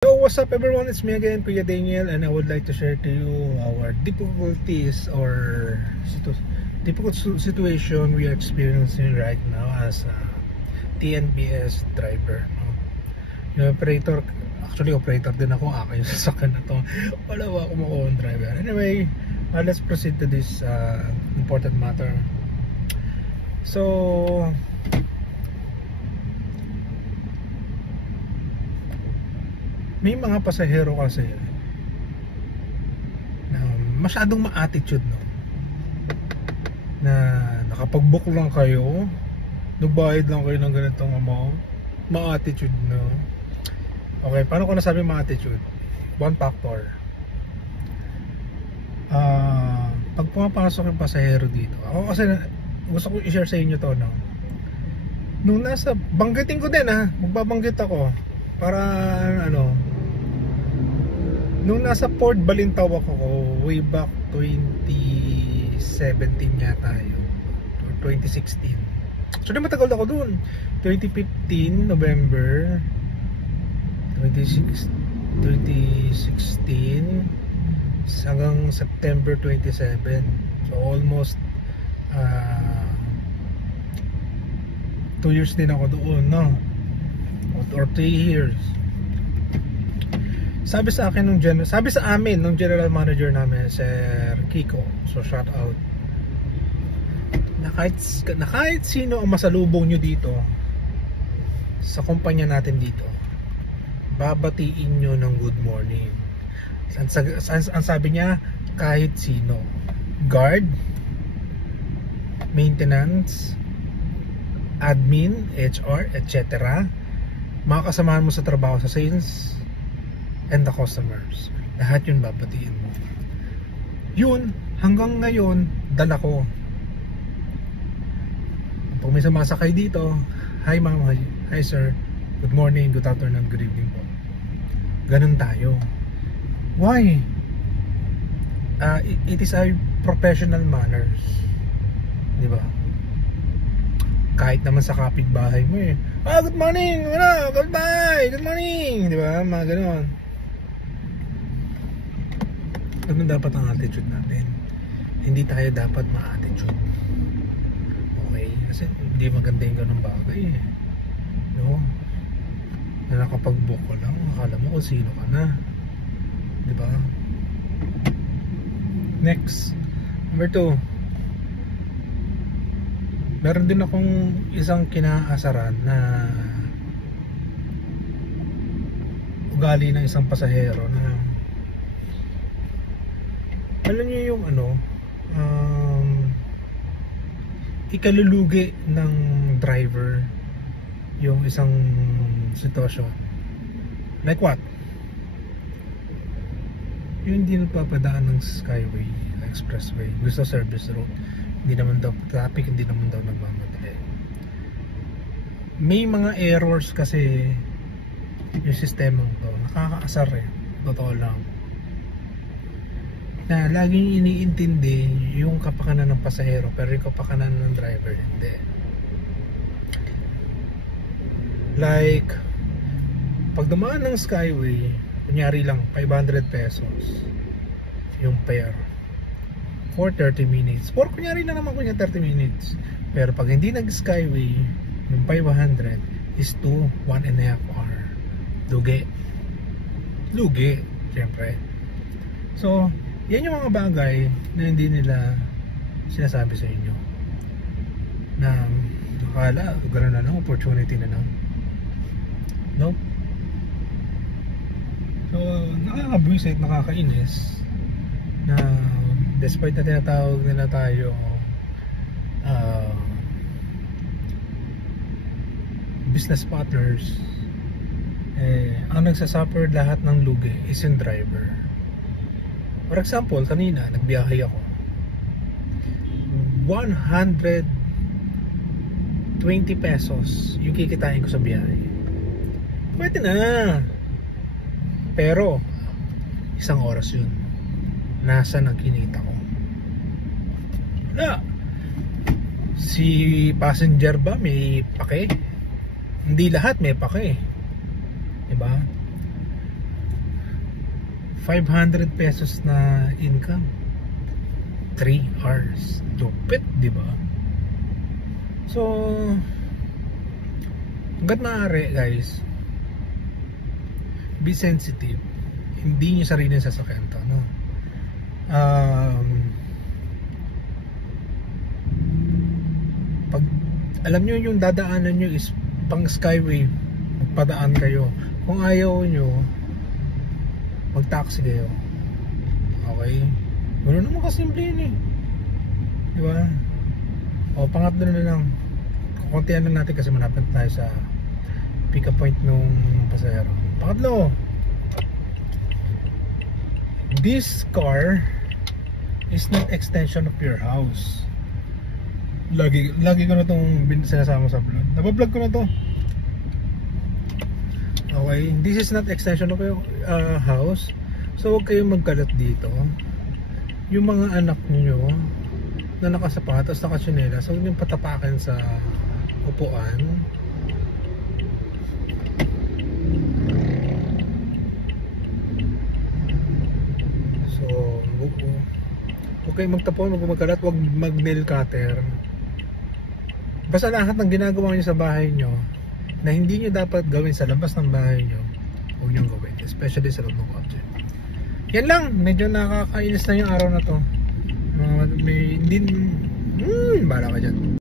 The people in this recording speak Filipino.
Yo, what's up everyone? It's me again, Kuya Daniel, and I would like to share to you our difficulties or difficult situation we are experiencing right now as a TNBS driver. Yung operator, actually operator din ako, yung sasakyan na to. Wala ba ako makuha driver. Anyway, let's proceed to this important matter. So, may mga pasahero kasi na masyadong ma-attitude, no? Na nakapag-book lang kayo, nagbayad lang kayo ng ganitong amount, ma-attitude, no? Okay, paano ko nasabi ma-attitude? One factor. Pag pumapasok yung pasahero dito, ako kasi gusto ko i-share sa inyo to, no? Nung nasa, banggitin ko din, magbabanggit ako para ano, nung nasa Port Balintawak ako way back 2017 yata yun, or 2016. So matagal ako dun. 2015 November 2016 hanggang September 27. So almost 2 years din ako doon, no? Or 3 years. Sabi sa amin nung general manager namin, Sir Kiko, so shout out, na kahit sino ang masalubong nyo dito sa kumpanya natin dito, babatiin nyo ng good morning. Ang sabi niya, kahit sino, guard, maintenance, admin, HR, etc., mga kasamahan mo sa trabaho sa sales and the customers, lahat yun babatiin mo. Yun, hanggang ngayon dala ko. Pag may sumasakay dito, hi ma'am, hi sir, good morning, good afternoon, good evening po. Ganun tayo. Why? It is a professional manners, di ba? Kahit naman sa kapitbahay mo good morning, goodbye, good morning, di ba? Mga ganon. Ganun dapat ang attitude natin. Hindi tayo dapat ma-attitude. Okay? Kasi hindi maganda yung ganung bagay, no? Na nakapag-book ko lang, akala mo kung sino ka na, di ba? Next, number 2, meron din akong isang kinaasaran na ugali ng isang pasahero na, alam niyo yung ikalulugi ng driver yung isang sitwasyon. Like what? Yung hindi nagpapadaan ng skyway, expressway, gusto service road, hindi naman daw traffic, hindi naman daw nagmamadali. May mga errors kasi yung sistemang to, nakakaasar totoo lang, na laging iniintindi yung kapakanan ng pasahero pero yung kapakanan ng driver hindi. Like, pag dumaan ng skyway, kunyari lang 500 pesos yung fare for 30 minutes, for kunyari na naman 30 minutes, pero pag hindi nag skyway, yung 500 is to 1.5 hour. Lugi syempre. So yan yung mga bagay na hindi nila sinasabi sa inyo, na akala gano'n na lang, opportunity na lang. Nope. So nakakabwisit, nakakainis na despite na tinatawag nila tayo business partners, ang nagsasuffer lahat ng lugi is yung driver. For example, kanina nagbiyahe ako, 120 pesos yung kikitain ko sa biyahe. Pwede na, pero isang oras yun. Nasa nagkinita ko? Wala. Si passenger ba may pake? Hindi lahat may pake, diba? 500 pesos na income, 3 hours. Lupit, di ba? So hanggat maaari guys, be sensitive. Hindi nyo sarili sa sasakyan to, no? Pag alam nyo yung dadaanan nyo is pang skyway, magpadaan kayo. Kung ayaw nyo, mag taxi kayo. Okay? Ganoon naman kasimple yun eh, di ba? O pangatlo na lang, kukuntihan lang natin kasi malapit tayo sa pick up point nung pasahero. Pangatlo, this car is not extension of your house. Lagi ko na itong sinasama sa vlog. Nabablog ko na to. Okay, this is not extension of your house. So huwag kayong magkalat dito. Yung mga anak niyo na nakasapatos, nakatsinelas, huwag niyong patapakan sa upuan. So huwag kayong magtapon, huwag magkalat, huwag mag-nail cutter. Basta lahat ng ginagawa niyo sa bahay niyo na hindi niyo dapat gawin sa labas ng bahay niyo, huwag niyong gawin, especially sa loob ng kotse. Yan lang, medyo nakakainis na yung araw na to. May hindi, bahala ka dyan.